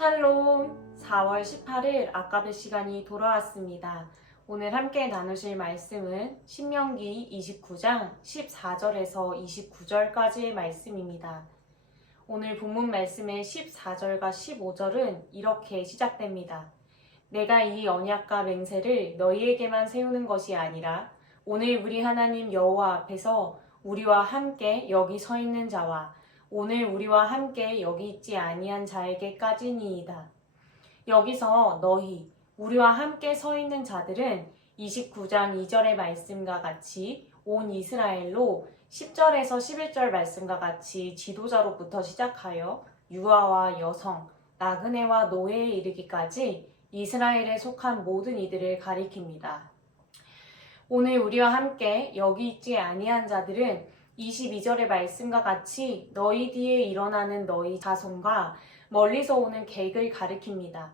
샬롬! 4월 18일 아까베 시간이 돌아왔습니다. 오늘 함께 나누실 말씀은 신명기 29장 14절에서 29절까지의 말씀입니다. 오늘 본문 말씀의 14절과 15절은 이렇게 시작됩니다. 내가 이 언약과 맹세를 너희에게만 세우는 것이 아니라 오늘 우리 하나님 여호와 앞에서 우리와 함께 여기 서 있는 자와 오늘 우리와 함께 여기 있지 아니한 자에게까지니이다. 여기서 너희, 우리와 함께 서 있는 자들은 29장 2절의 말씀과 같이 온 이스라엘로 10절에서 11절 말씀과 같이 지도자로부터 시작하여 유아와 여성, 나그네와 노예에 이르기까지 이스라엘에 속한 모든 이들을 가리킵니다. 오늘 우리와 함께 여기 있지 아니한 자들은 22절의 말씀과 같이 너희 뒤에 일어나는 너희 자손과 멀리서 오는 객을 가리킵니다.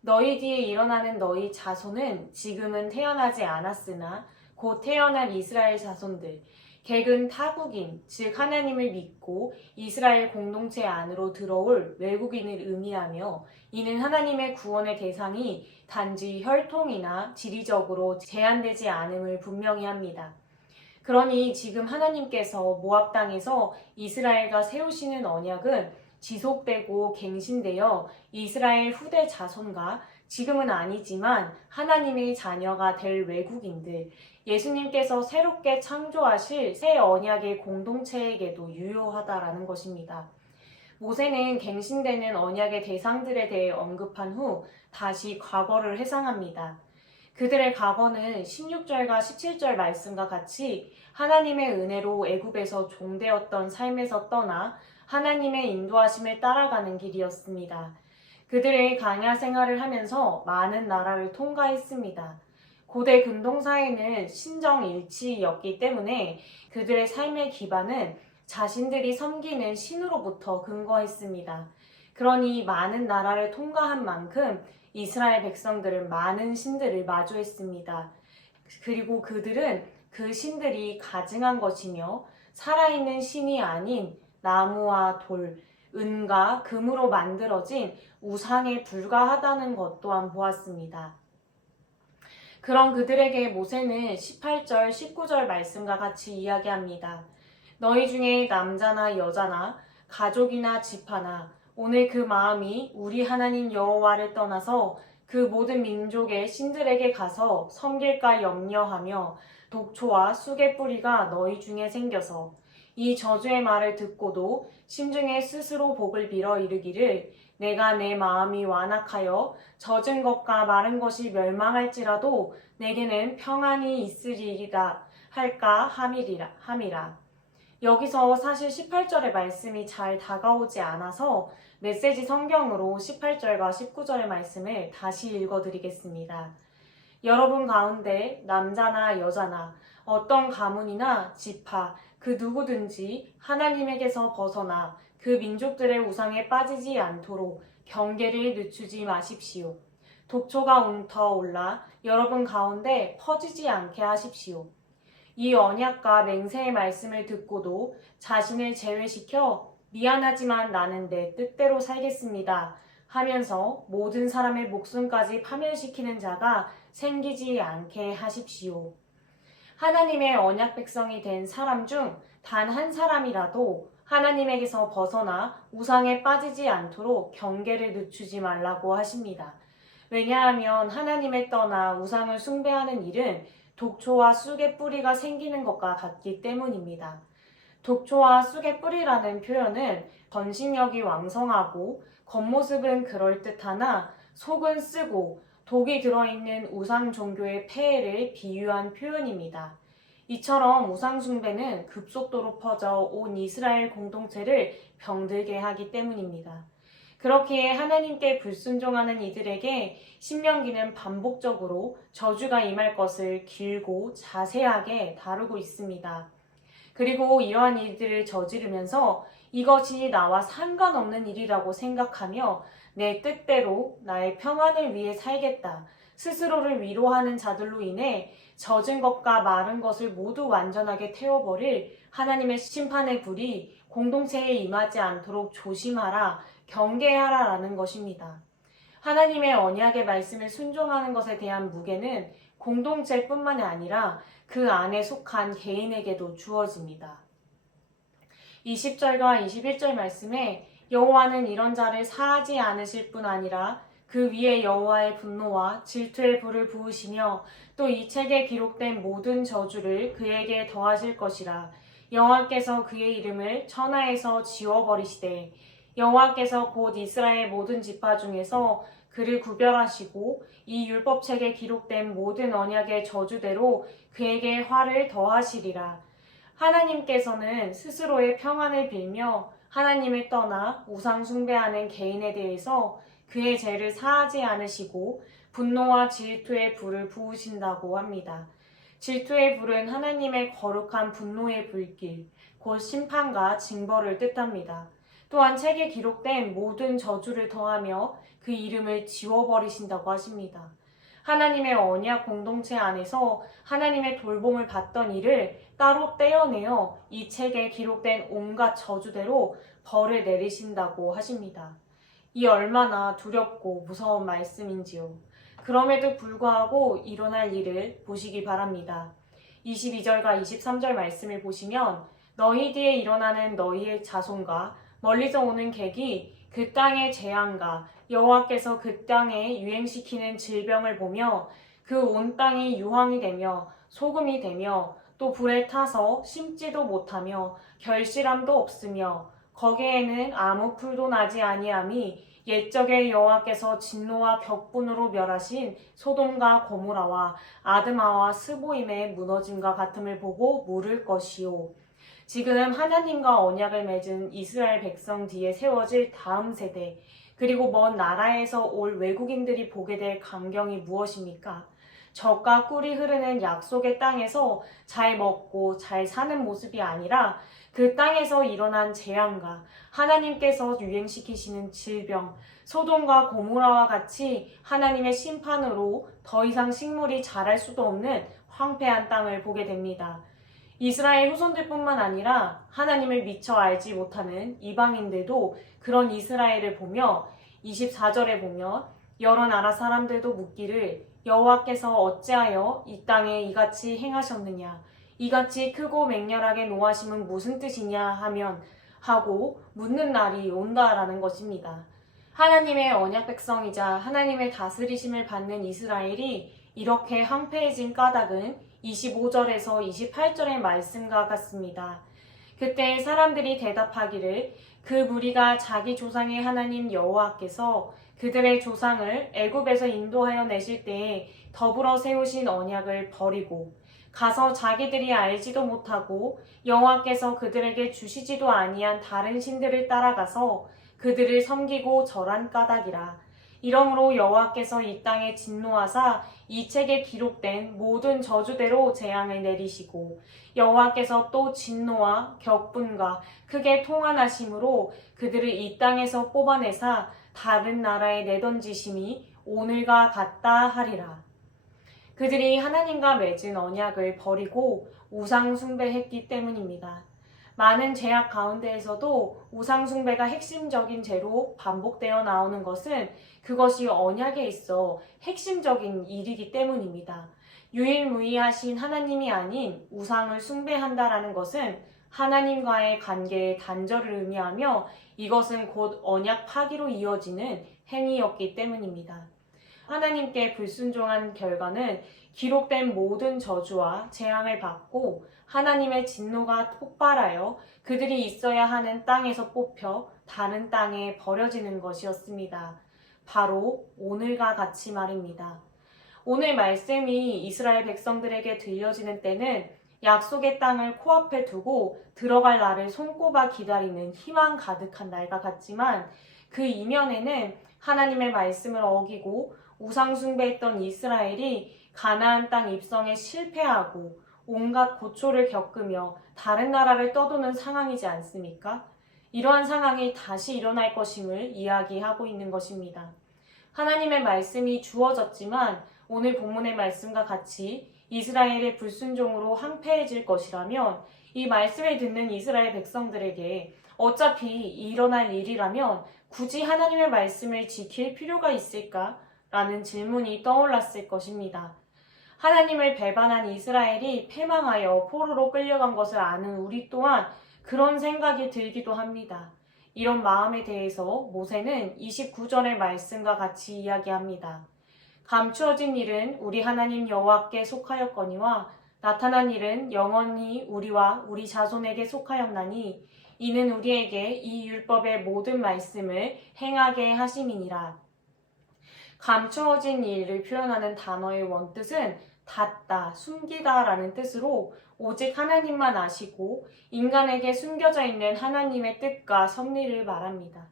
너희 뒤에 일어나는 너희 자손은 지금은 태어나지 않았으나 곧 태어날 이스라엘 자손들, 객은 타국인, 즉 하나님을 믿고 이스라엘 공동체 안으로 들어올 외국인을 의미하며 이는 하나님의 구원의 대상이 단지 혈통이나 지리적으로 제한되지 않음을 분명히 합니다. 그러니 지금 하나님께서 모압 땅에서 이스라엘과 세우시는 언약은 지속되고 갱신되어 이스라엘 후대 자손과 지금은 아니지만 하나님의 자녀가 될 외국인들, 예수님께서 새롭게 창조하실 새 언약의 공동체에게도 유효하다라는 것입니다. 모세는 갱신되는 언약의 대상들에 대해 언급한 후 다시 과거를 회상합니다. 그들의 과거는 16절과 17절 말씀과 같이 하나님의 은혜로 애굽에서 종되었던 삶에서 떠나 하나님의 인도하심을 따라가는 길이었습니다. 그들의 광야 생활을 하면서 많은 나라를 통과했습니다. 고대 근동사회는 신정일치였기 때문에 그들의 삶의 기반은 자신들이 섬기는 신으로부터 근거했습니다. 그러니 많은 나라를 통과한 만큼 이스라엘 백성들은 많은 신들을 마주했습니다. 그리고 그들은 그 신들이 가증한 것이며 살아있는 신이 아닌 나무와 돌, 은과 금으로 만들어진 우상에 불과하다는 것 또한 보았습니다. 그런 그들에게 모세는 18절, 19절 말씀과 같이 이야기합니다. 너희 중에 남자나 여자나 가족이나 집하나 오늘 그 마음이 우리 하나님 여호와를 떠나서 그 모든 민족의 신들에게 가서 섬길까 염려하며 독초와 쑥의 뿌리가 너희 중에 생겨서 이 저주의 말을 듣고도 심중에 스스로 복을 빌어 이르기를 내가 내 마음이 완악하여 젖은 것과 마른 것이 멸망할지라도 내게는 평안이 있으리이다 할까 함이라. 여기서 사실 18절의 말씀이 잘 다가오지 않아서 메시지 성경으로 18절과 19절의 말씀을 다시 읽어드리겠습니다. 여러분 가운데 남자나 여자나 어떤 가문이나 지파 그 누구든지 하나님에게서 벗어나 그 민족들의 우상에 빠지지 않도록 경계를 늦추지 마십시오. 독초가 웅터올라 여러분 가운데 퍼지지 않게 하십시오. 이 언약과 맹세의 말씀을 듣고도 자신을 제외시켜 미안하지만 나는 내 뜻대로 살겠습니다 하면서 모든 사람의 목숨까지 파멸시키는 자가 생기지 않게 하십시오. 하나님의 언약 백성이 된 사람 중 단 한 사람이라도 하나님에게서 벗어나 우상에 빠지지 않도록 경계를 늦추지 말라고 하십니다. 왜냐하면 하나님을 떠나 우상을 숭배하는 일은 독초와 쑥의 뿌리가 생기는 것과 같기 때문입니다. 독초와 쑥의 뿌리라는 표현은 번식력이 왕성하고 겉모습은 그럴듯하나 속은 쓰고 독이 들어있는 우상 종교의 폐해를 비유한 표현입니다. 이처럼 우상 숭배는 급속도로 퍼져 온 이스라엘 공동체를 병들게 하기 때문입니다. 그렇기에 하나님께 불순종하는 이들에게 신명기는 반복적으로 저주가 임할 것을 길고 자세하게 다루고 있습니다. 그리고 이러한 일들을 저지르면서 이것이 나와 상관없는 일이라고 생각하며 내 뜻대로 나의 평안을 위해 살겠다. 스스로를 위로하는 자들로 인해 젖은 것과 마른 것을 모두 완전하게 태워버릴 하나님의 심판의 불이 공동체에 임하지 않도록 조심하라 경계하라라는 것입니다. 하나님의 언약의 말씀을 순종하는 것에 대한 무게는 공동체뿐만 아니라 그 안에 속한 개인에게도 주어집니다. 20절과 21절 말씀에 여호와는 이런 자를 사하지 않으실 뿐 아니라 그 위에 여호와의 분노와 질투의 불을 부으시며 또 이 책에 기록된 모든 저주를 그에게 더하실 것이라. 여호와께서 그의 이름을 천하에서 지워버리시되 여호와께서 곧 이스라엘 모든 지파 중에서 그를 구별하시고 이 율법책에 기록된 모든 언약의 저주대로 그에게 화를 더하시리라. 하나님께서는 스스로의 평안을 빌며 하나님을 떠나 우상 숭배하는 개인에 대해서 그의 죄를 사하지 않으시고 분노와 질투의 불을 부으신다고 합니다. 질투의 불은 하나님의 거룩한 분노의 불길, 곧 심판과 징벌을 뜻합니다. 또한 책에 기록된 모든 저주를 더하며 그 이름을 지워버리신다고 하십니다. 하나님의 언약 공동체 안에서 하나님의 돌봄을 받던 이를 따로 떼어내어 이 책에 기록된 온갖 저주대로 벌을 내리신다고 하십니다. 이 얼마나 두렵고 무서운 말씀인지요. 그럼에도 불구하고 일어날 일을 보시기 바랍니다. 22절과 23절 말씀을 보시면 너희 뒤에 일어나는 너희의 자손과 멀리서 오는 객이 그 땅의 재앙과 여호와께서 그 땅에 유행시키는 질병을 보며 그 온 땅이 유황이 되며 소금이 되며 또 불에 타서 심지도 못하며 결실함도 없으며 거기에는 아무 풀도 나지 아니함이 옛적에 여호와께서 진노와 격분으로 멸하신 소돔과 고모라와 아드마와 스보임의 무너짐과 같음을 보고 물을 것이요. 지금 하나님과 언약을 맺은 이스라엘 백성 뒤에 세워질 다음 세대, 그리고 먼 나라에서 올 외국인들이 보게 될 광경이 무엇입니까? 젖과 꿀이 흐르는 약속의 땅에서 잘 먹고 잘 사는 모습이 아니라 그 땅에서 일어난 재앙과 하나님께서 유행시키시는 질병, 소돔과 고모라와 같이 하나님의 심판으로 더 이상 식물이 자랄 수도 없는 황폐한 땅을 보게 됩니다. 이스라엘 후손들뿐만 아니라 하나님을 미처 알지 못하는 이방인들도 그런 이스라엘을 보며 24절에 보면 여러 나라 사람들도 묻기를 여호와께서 어찌하여 이 땅에 이같이 행하셨느냐, 이같이 크고 맹렬하게 노하심은 무슨 뜻이냐 하고 묻는 날이 온다라는 것입니다. 하나님의 언약 백성이자 하나님의 다스리심을 받는 이스라엘이 이렇게 황폐해진 까닭은 25절에서 28절의 말씀과 같습니다. 그때 사람들이 대답하기를 그 무리가 자기 조상의 하나님 여호와께서 그들의 조상을 애굽에서 인도하여 내실 때에 더불어 세우신 언약을 버리고 가서 자기들이 알지도 못하고 여호와께서 그들에게 주시지도 아니한 다른 신들을 따라가서 그들을 섬기고 절한 까닭이라. 이러므로 여호와께서 이 땅에 진노하사 이 책에 기록된 모든 저주대로 재앙을 내리시고 여호와께서 또 진노와 격분과 크게 통한하심으로 그들을 이 땅에서 뽑아내사 다른 나라에 내던지심이 오늘과 같다 하리라. 그들이 하나님과 맺은 언약을 버리고 우상 숭배했기 때문입니다. 많은 죄악 가운데에서도 우상 숭배가 핵심적인 죄로 반복되어 나오는 것은 그것이 언약에 있어 핵심적인 일이기 때문입니다. 유일무이하신 하나님이 아닌 우상을 숭배한다라는 것은 하나님과의 관계의 단절을 의미하며 이것은 곧 언약 파기로 이어지는 행위였기 때문입니다. 하나님께 불순종한 결과는 기록된 모든 저주와 재앙을 받고 하나님의 진노가 폭발하여 그들이 있어야 하는 땅에서 뽑혀 다른 땅에 버려지는 것이었습니다. 바로 오늘과 같이 말입니다. 오늘 말씀이 이스라엘 백성들에게 들려지는 때는 약속의 땅을 코앞에 두고 들어갈 날을 손꼽아 기다리는 희망 가득한 날과 같지만 그 이면에는 하나님의 말씀을 어기고 우상 숭배했던 이스라엘이 가나안 땅 입성에 실패하고 온갖 고초를 겪으며 다른 나라를 떠도는 상황이지 않습니까? 이러한 상황이 다시 일어날 것임을 이야기하고 있는 것입니다. 하나님의 말씀이 주어졌지만 오늘 본문의 말씀과 같이 이스라엘의 불순종으로 황폐해질 것이라면 이 말씀을 듣는 이스라엘 백성들에게 어차피 일어날 일이라면 굳이 하나님의 말씀을 지킬 필요가 있을까? 라는 질문이 떠올랐을 것입니다. 하나님을 배반한 이스라엘이 패망하여 포로로 끌려간 것을 아는 우리 또한 그런 생각이 들기도 합니다. 이런 마음에 대해서 모세는 29절의 말씀과 같이 이야기합니다. 감추어진 일은 우리 하나님 여호와께 속하였거니와 나타난 일은 영원히 우리와 우리 자손에게 속하였나니 이는 우리에게 이 율법의 모든 말씀을 행하게 하심이니라. 감추어진 일을 표현하는 단어의 원뜻은 닫다, 숨기다 라는 뜻으로 오직 하나님만 아시고 인간에게 숨겨져 있는 하나님의 뜻과 섭리를 말합니다.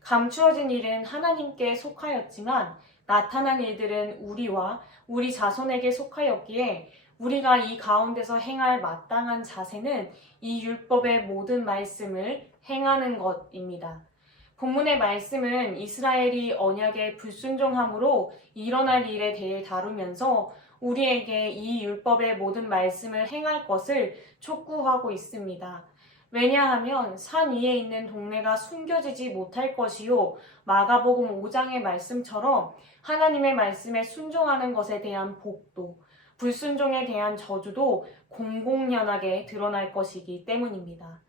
감추어진 일은 하나님께 속하였지만 나타난 일들은 우리와 우리 자손에게 속하였기에 우리가 이 가운데서 행할 마땅한 자세는 이 율법의 모든 말씀을 행하는 것입니다. 본문의 말씀은 이스라엘이 언약에 불순종함으로 일어날 일에 대해 다루면서 우리에게 이 율법의 모든 말씀을 행할 것을 촉구하고 있습니다. 왜냐하면 산 위에 있는 동네가 숨겨지지 못할 것이요 마가복음 5장의 말씀처럼 하나님의 말씀에 순종하는 것에 대한 복도, 불순종에 대한 저주도 공공연하게 드러날 것이기 때문입니다.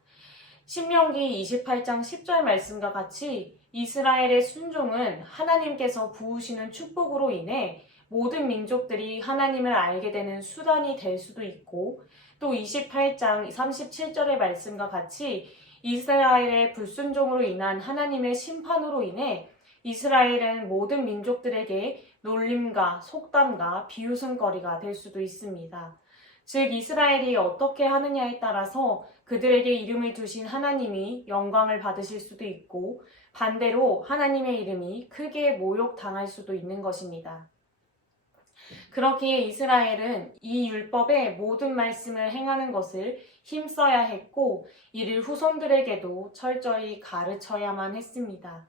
신명기 28장 10절 말씀과 같이 이스라엘의 순종은 하나님께서 부으시는 축복으로 인해 모든 민족들이 하나님을 알게 되는 수단이 될 수도 있고 또 28장 37절의 말씀과 같이 이스라엘의 불순종으로 인한 하나님의 심판으로 인해 이스라엘은 모든 민족들에게 놀림과 속담과 비웃음거리가 될 수도 있습니다. 즉 이스라엘이 어떻게 하느냐에 따라서 그들에게 이름을 두신 하나님이 영광을 받으실 수도 있고 반대로 하나님의 이름이 크게 모욕당할 수도 있는 것입니다. 그렇기에 이스라엘은 이 율법의 모든 말씀을 행하는 것을 힘써야 했고 이를 후손들에게도 철저히 가르쳐야만 했습니다.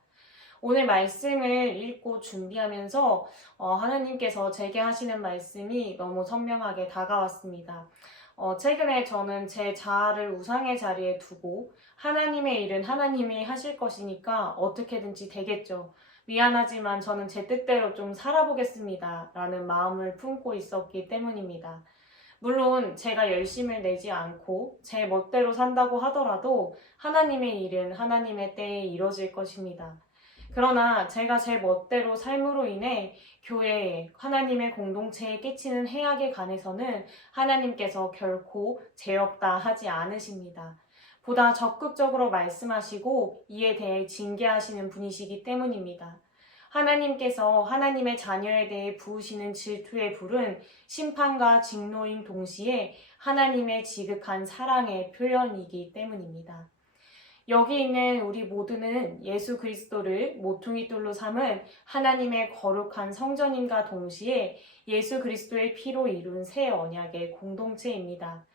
오늘 말씀을 읽고 준비하면서 하나님께서 제게 하시는 말씀이 너무 선명하게 다가왔습니다. 최근에 저는 제 자아를 우상의 자리에 두고 하나님의 일은 하나님이 하실 것이니까 어떻게든지 되겠죠. 미안하지만 저는 제 뜻대로 좀 살아보겠습니다. 라는 마음을 품고 있었기 때문입니다. 물론 제가 열심을 내지 않고 제 멋대로 산다고 하더라도 하나님의 일은 하나님의 때에 이뤄질 것입니다. 그러나 제가 제 멋대로 삶으로 인해 교회에 하나님의 공동체에 끼치는 해악에 관해서는 하나님께서 결코 죄 없다 하지 않으십니다. 보다 적극적으로 말씀하시고 이에 대해 징계하시는 분이시기 때문입니다. 하나님께서 하나님의 자녀에 대해 부으시는 질투의 불은 심판과 직노인 동시에 하나님의 지극한 사랑의 표현이기 때문입니다. 여기 있는 우리 모두는 예수 그리스도를 모퉁이돌로 삼은 하나님의 거룩한 성전인과 동시에 예수 그리스도의 피로 이룬 새 언약의 공동체입니다.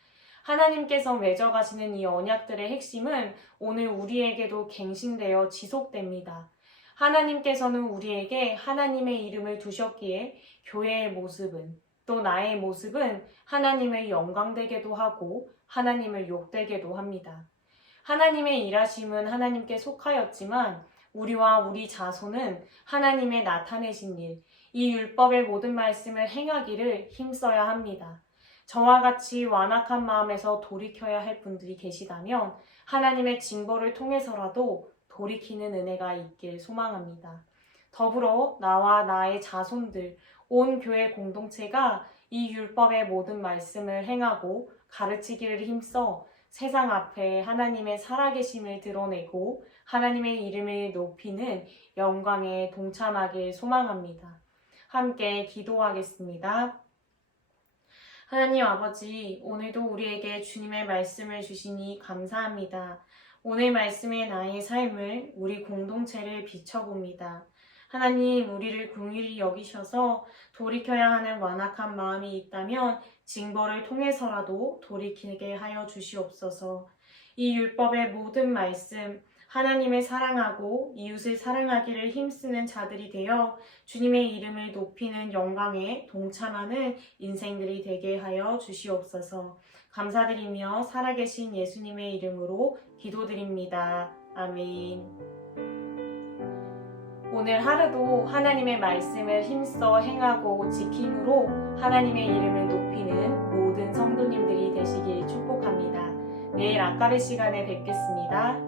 하나님께서 맺어가시는 이 언약들의 핵심은 오늘 우리에게도 갱신되어 지속됩니다. 하나님께서는 우리에게 하나님의 이름을 두셨기에 교회의 모습은 또 나의 모습은 하나님을 영광되게도 하고 하나님을 욕되게도 합니다. 하나님의 일하심은 하나님께 속하였지만 우리와 우리 자손은 하나님의 나타내신 일, 이 율법의 모든 말씀을 행하기를 힘써야 합니다. 저와 같이 완악한 마음에서 돌이켜야 할 분들이 계시다면 하나님의 징벌을 통해서라도 돌이키는 은혜가 있길 소망합니다. 더불어 나와 나의 자손들, 온 교회 공동체가 이 율법의 모든 말씀을 행하고 가르치기를 힘써 세상 앞에 하나님의 살아계심을 드러내고 하나님의 이름을 높이는 영광에 동참하길 소망합니다. 함께 기도하겠습니다. 하나님 아버지, 오늘도 우리에게 주님의 말씀을 주시니 감사합니다. 오늘 말씀의 나의 삶을, 우리 공동체를 비춰봅니다. 하나님, 우리를 긍휼히 여기셔서 돌이켜야 하는 완악한 마음이 있다면 징벌을 통해서라도 돌이키게 하여 주시옵소서. 이 율법의 모든 말씀, 하나님을 사랑하고 이웃을 사랑하기를 힘쓰는 자들이 되어 주님의 이름을 높이는 영광에 동참하는 인생들이 되게 하여 주시옵소서. 감사드리며 살아계신 예수님의 이름으로 기도드립니다. 아멘. 오늘 하루도 하나님의 말씀을 힘써 행하고 지킴으로 하나님의 이름을 높이는 모든 성도님들이 되시길 축복합니다. 내일 아까베 시간에 뵙겠습니다.